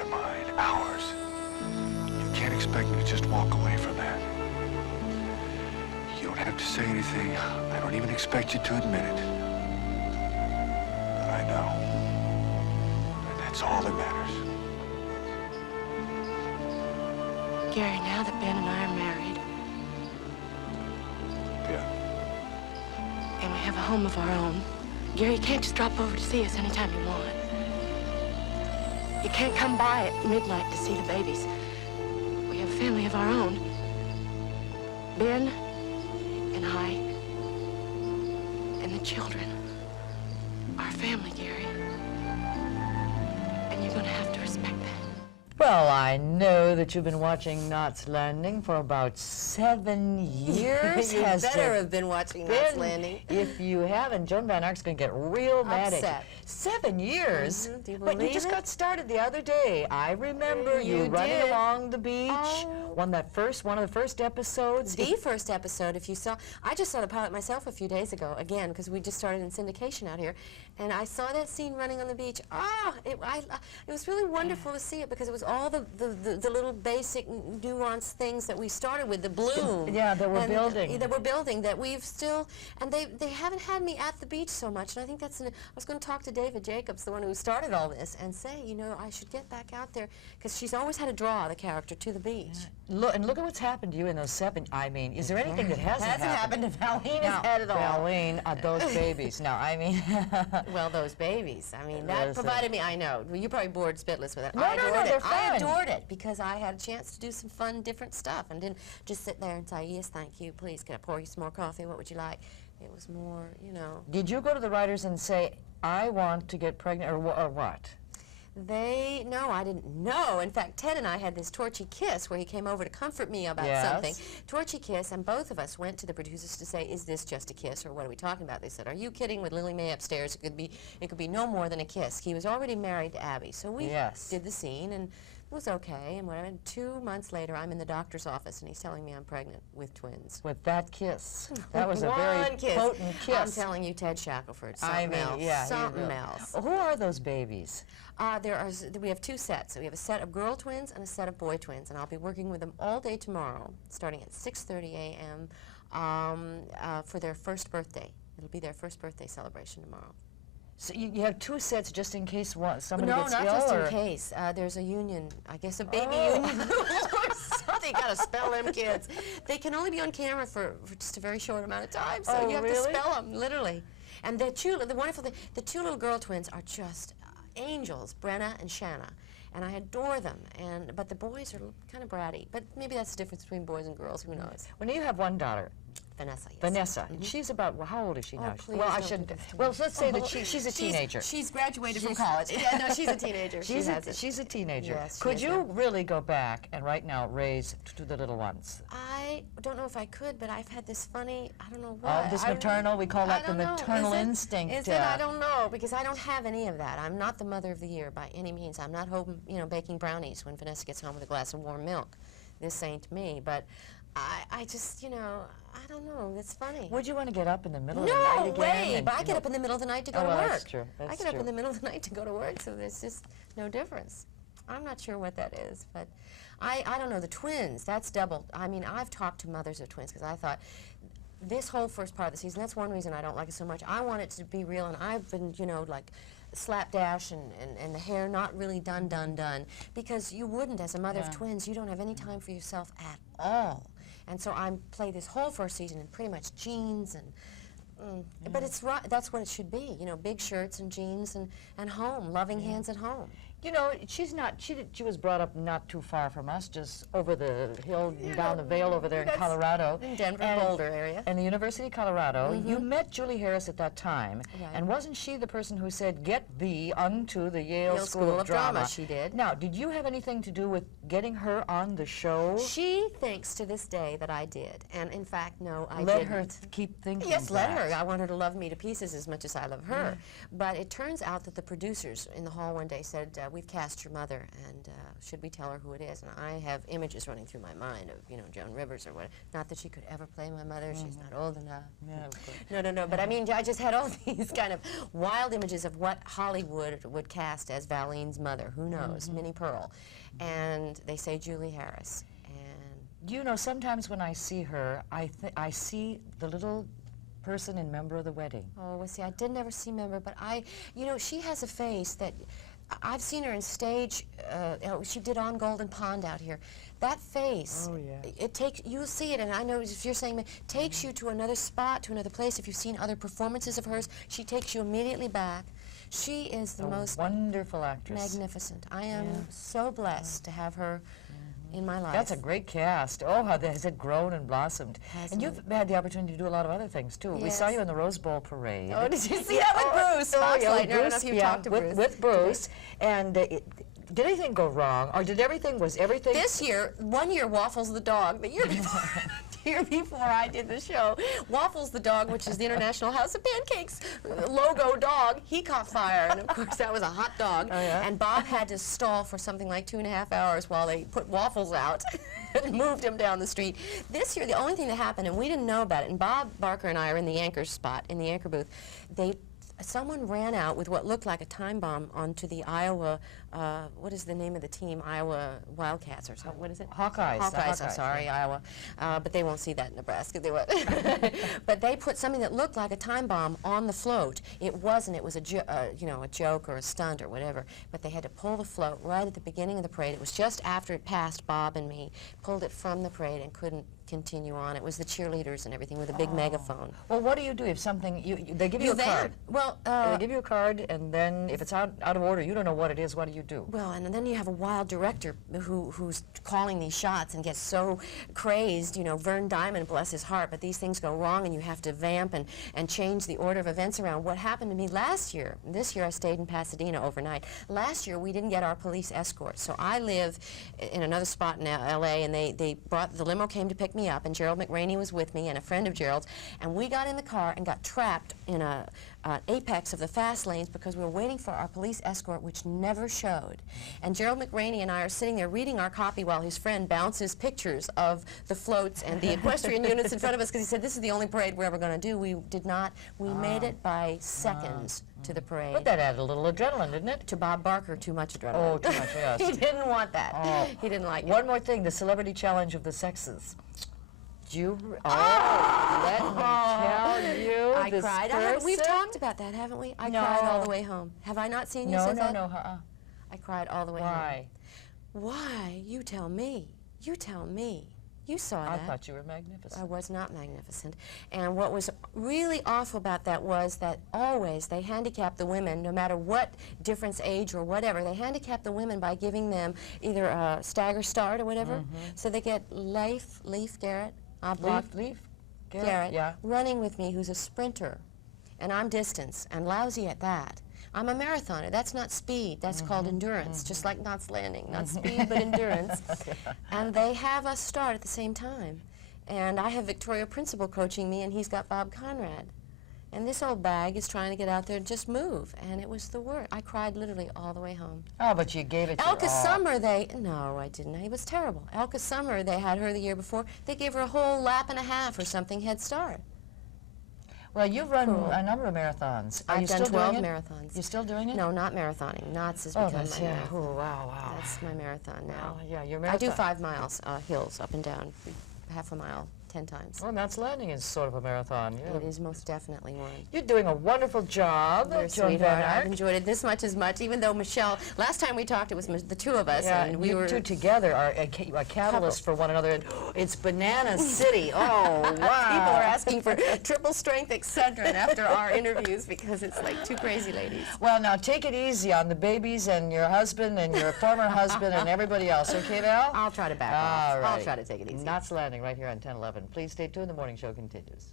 are mine, ours. You can't expect me to just walk away from that. You don't have to say anything. I don't even expect you to admit it. But I know. And that's all that matters. Gary, now that Ben and I are married, Yeah. and we have a home of our own, Gary, you can't just drop over to see us anytime you want. You can't come by at midnight to see the babies. We have a family of our own. Ben and I and the children. Our family, Gary. And you're gonna have to respect that. Well, I know that you've been watching Knots Landing for about 7 years. You better have been watching Knots Landing. If you haven't, Joan Van Ark's going to get real mad at Upset. you. 7 years? Do you But you believe just it? got started the other day. I remember you running did. along the beach. Oh. One of the first episodes. The first episode, if you saw, I just saw the pilot myself a few days ago, again, because we just started in syndication out here, and I saw that scene running on the beach. Ah, it was really wonderful to see it, because it was all the little basic nuanced things that we started with, the bloom. Yeah, that we're building. That we're building, that we've still, and they haven't had me at the beach so much, and I think that's, I was going to talk to David Jacobs, the one who started all this, and say, you know, I should get back out there, because she's always had to draw the character to the beach. Look at what's happened to you in those 7. I mean, is there anything that hasn't happened to Valene has had it all. Valene, those babies. No, I mean. Well, those babies. I mean, that provided me. I know. Well, you probably bored spitless with it. No, I no, adored it. they're fun. I adored it because I had a chance to do some fun, different stuff, and didn't just sit there and say, "Yes, thank you. Please, can I pour you some more coffee? What would you like?" It was more, you know. Did you go to the writers and say, "I want to get pregnant," or what? No, I didn't know. In fact, Ted and I had this torchy kiss where he came over to comfort me about something. Torchy kiss, and both of us went to the producers to say, is this just a kiss, or what are we talking about? They said, are you kidding? With Lily Mae upstairs, it could be no more than a kiss. He was already married to Abby, so we did the scene, and it was okay, and whatever. And 2 months later, I'm in the doctor's office, and he's telling me I'm pregnant with twins. With that kiss. That was a One very kiss. potent kiss. I'm telling you, Ted Shackelford, something else. Yeah, something else. Who are those babies? We have 2 sets. So we have a set of girl twins and a set of boy twins, and I'll be working with them all day tomorrow, starting at 6:30 a.m. For their first birthday. It'll be their first birthday celebration tomorrow. So you have 2 sets just in case somebody No, gets not ill? just or? in case. There's a union, I guess a baby union or something. Got to spell them kids. They can only be on camera for just a very short amount of time, so you have to spell them, literally. And the wonderful thing, the 2 little girl twins are just angels, Brenna and Shanna, and I adore them. But the boys are kind of bratty. But maybe that's the difference between boys and girls. Who knows? When you have one daughter, Vanessa, yes. Vanessa, and she's about, well, how old is she now? Please Well, I don't shouldn't. do this to me. Well, let's say that she's a teenager. She's graduated from college. Yeah, no, she's a teenager. She's a teenager. Yes, Could you really go back and right now raise 2 the little ones? I don't know if I could, but I've had this funny, I don't know what. Oh, this maternal, we call that the maternal instinct. Is it? I don't know, because I don't have any of that. I'm not the mother of the year by any means. I'm not hoping, baking brownies when Vanessa gets home with a glass of warm milk. This ain't me, but I just, I don't know. It's funny. Would you want to get up in the middle of the night again? No way! And, But I get up in the middle of the night to go to well, work. That's true. I get up in the middle of the night to go to work, so there's just no difference. I'm not sure what that is, but I don't know. The twins, that's double. I mean, I've talked to mothers of twins because I thought this whole first part of the season, that's one reason I don't like it so much. I want it to be real, and I've been, like, slapdash and the hair not really done, because you wouldn't, as a mother of twins, you don't have any time for yourself at all. And so I play this whole first season in pretty much jeans and, but it's right, that's what it should be, big shirts and jeans and home, loving hands at home. She was brought up not too far from us, just over the hill, down the Vale over there in Colorado. In Denver, Boulder area. In the University of Colorado. You met Julie Harris at that time. Right. And wasn't she the person who said, get thee unto the Yale School of Drama? She did. Now, did you have anything to do with getting her on the show? She thinks to this day that I did. And in fact, no, I didn't. Let her keep thinking Yes, let that. her. I want her to love me to pieces as much as I love her. But it turns out that the producers in the hall one day said, we've cast your mother, and should we tell her who it is? And I have images running through my mind of, you know, Joan Rivers or what. Not that she could ever play my mother. She's not old enough. Yeah, of course. No. But I mean, I just had all these kind of wild images of what Hollywood would cast as Valeen's mother. Who knows? Minnie Pearl. And they say Julie Harris. And You know, sometimes when I see her, I see the little person in Member of the Wedding. oh, well, see, I did never see Member, but you know, she has a face that I've seen her in stage. She did On Golden Pond out here. That face, Oh, yeah. it takes, you'll see it, and I know if you're saying, takes you to another spot, to another place. If you've seen other performances of hers, she takes you immediately back. She is the most wonderful actress. magnificent. I am so blessed to have her in my life. That's a great cast. Oh, how has it grown and blossomed. Hasn't And you've had the opportunity to do a lot of other things, too. We saw Yes. you in the Rose Bowl parade. Oh, did you see that with Bruce? Fox yeah, Leitner. with I don't know Bruce, if you yeah, talked to with, Bruce. with Bruce. And did anything go wrong? Or did everything, was everything... This year, one year, Waffles the dog. The year before, the year before I did the show, Waffles the dog, which is the International House of Pancakes logo dog, he caught fire, and of course that was a hot dog. Oh, yeah? And Bob had to stall for something like 2.5 hours while they put Waffles out and moved him down the street. This year, the only thing that happened, and we didn't know about it, and Bob Barker and I are in the anchor spot, in the anchor booth, someone ran out with what looked like a time bomb onto the Iowa, what is the name of the team? Iowa Wildcats or something. What is it? Hawkeyes. the Hawkeyes, I'm sorry, Iowa. But they won't see that in Nebraska. They won't. But they put something that looked like a time bomb on the float. It wasn't. It was a joke or a stunt or whatever. But they had to pull the float right at the beginning of the parade. It was just after it passed Bob and me. Pulled it from the parade and couldn't continue on. It was the cheerleaders and everything with a big megaphone. Well, what do you do if something, they give you a card? Well, They give you a card, and then if it's out of order, you don't know what it is, what do you do? well, and then you have a wild director who's calling these shots and gets so crazed, you know, Vern Diamond, bless his heart, but these things go wrong and you have to vamp and change the order of events around. What happened to me last year, this year I stayed in Pasadena overnight. Last year we didn't get our police escort, so I live in another spot in L.A., and they brought, the limo came to pick me up, and Gerald McRaney was with me and a friend of Gerald's, and we got in the car and got trapped in an apex of the fast lanes because we were waiting for our police escort, which never showed. And Gerald McRaney and I are sitting there reading our copy while his friend bounces pictures of the floats and the equestrian units in front of us, because he said, this is the only parade we're ever going to do. We did not, we made it by seconds to the parade. But that added a little adrenaline, didn't it? To Bob Barker, too much adrenaline. Oh, too much, yes. He didn't want that. Oh. He didn't like it. One more thing, the celebrity challenge of the sexes. Do you, let me tell you, I this cried. We've talked about that, haven't we? I No. cried all the way home. Have I not seen you No, since no, that? no, I cried all the way home. Why? Why? You tell me. You tell me. You saw I that. thought you were magnificent. I was not magnificent. And what was really awful about that was that always they handicap the women, no matter what difference, age or whatever, they handicap the women by giving them either a stagger start or whatever. So they get Leif Garrett, Leaf? Garrett, Yeah. running with me, who's a sprinter. And I'm distance, and lousy at that. I'm a marathoner. That's not speed. That's called endurance, just like Knots Landing. Not speed, but endurance. And they have us start at the same time. And I have Victoria Principal coaching me, and he's got Bob Conrad. And this old bag is trying to get out there and just move. And it was the worst. I cried literally all the way home. Oh, but you gave it Elka your all. Summer, no, I didn't. It was terrible. Elka Summer, they had her the year before. They gave her a whole lap and a half or something head start. Well, you've run Cool. a number of marathons. Are I've you done still 12 doing it? marathons. You're still doing it? No, not marathoning. Knots has Oh, become that's, my yeah. marathon. Oh, wow. That's my marathon now. Oh, yeah, your I marathon. do 5 miles, hills, up and down, half a mile, 10 times. Well, Knots Landing is sort of a marathon. Yeah. It is most definitely one. You're doing a wonderful job, You're a Joan Van sweetheart. I've Ark. enjoyed it this much, even though Michelle, last time we talked, it was the two of us, Yeah, and we you were... two together are a catalyst for one another. And it's Banana City. Oh, wow. People are asking for triple strength Excedrin after our interviews because it's like two crazy ladies. Well, now take it easy on the babies and your husband and your former husband and everybody else. Okay, Val? I'll try to back All off. right. I'll try to take it easy. Knots Landing right here on 1011. Please stay tuned. The morning show continues.